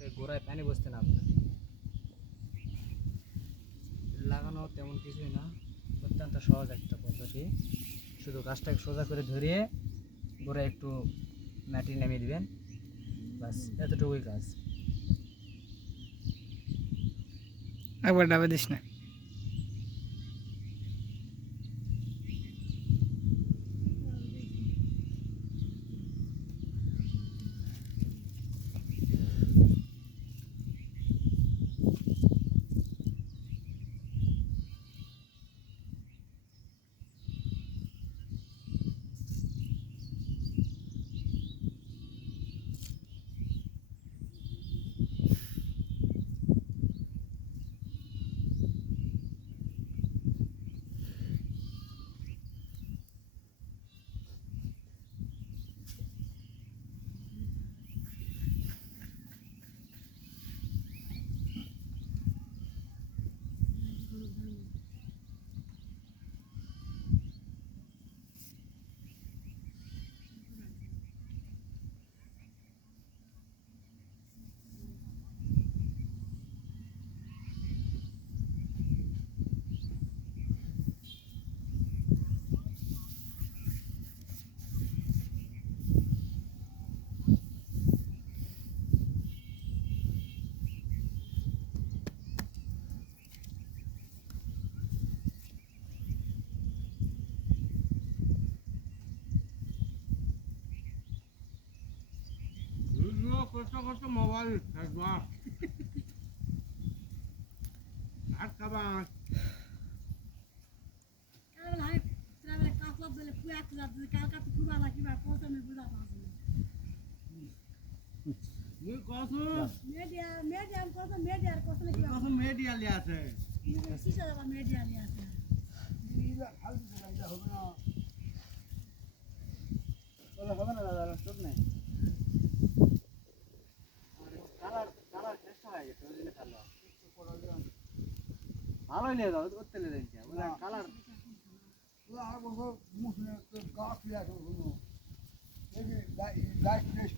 গোড়ায় পানি বসতে না লাগানো তেমন কিছুই না, অত্যন্ত সহজ একটা পদ্ধতি। শুধু গাছটাকে সোজা করে ধরিয়ে গোড়ায় একটু মাটি নামিয়ে দিবেন। বাস এতটুকুই কাজ। একবার ডাবে দিস না। পৌঁছে আমি বুঝা পাচ্ছি মুই কছ মিডিয়া আছে। মিডিয়া আছে? হবে না। দাদা চোখ নেই। ভালোই নিয়ে যাও করতে নিয়ে যাই কালার গাছ লাগে লাইট টেস্ট